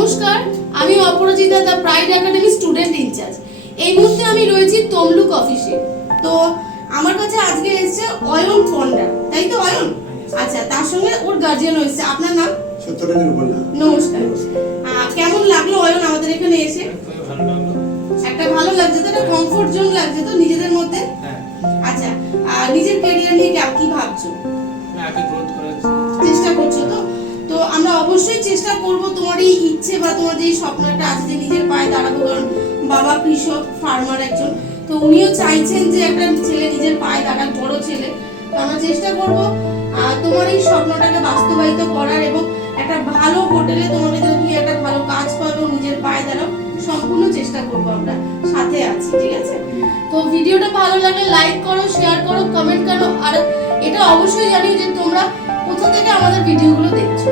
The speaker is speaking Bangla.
নমস্কার, আমি Aparajita, the pride academy student incharge. এই মুহূর্তে আমি রয়েছি তমলুক অফিসে। তো আমার কাছে আজকে এসেছে অয়ন পন্ডা, তাই তো অয়ন? আচ্ছা, তার সঙ্গে ওর গার্জিয়ান এসেছে। আপনার নাম? সত্যরঞ্জন পন্ডা। নমস্কার। কেমন লাগলো অয়ন আমাদের এখানে এসে? একটা ভালো লাগছে তো, একটা কমফোর্ট জোন লাগছে তো নিজেদের মধ্যে। আচ্ছা, নিজের ক্যারিয়ার নিয়ে কি ভাবছো? চেষ্টা করছো তো? তো আমরা অবশ্যই চেষ্টা করব তোমার এই ইচ্ছে বা তোমার যে স্বপ্নটা আছে যে নিজের পায়ে দাঁড়াবো, কারণ বাবা কৃষক, ফার্মার একজন, তো উনিও চাইছেন যে একটা ছেলে নিজের পায়ে দাঁড়াক, বড় ছেলে। তো আমরা চেষ্টা করব তোমার এই স্বপ্নটাকে বাস্তবায়িত করার, এবং একটা ভালো হোটেলে তোমাকে যদি তুমি একটা ভালো কাজ পাবে, নিজের পায়ে দাঁড়াও, সম্পূর্ণ চেষ্টা করব, আমরা সাথে আছি, ঠিক আছে? তো ভিডিওটা ভালো লাগলে লাইক করো, শেয়ার করো, কমেন্ট করো, আর এটা অবশ্যই জানিও যে তোমরা কোথা থেকে আমাদের ভিডিওগুলো দেখছো।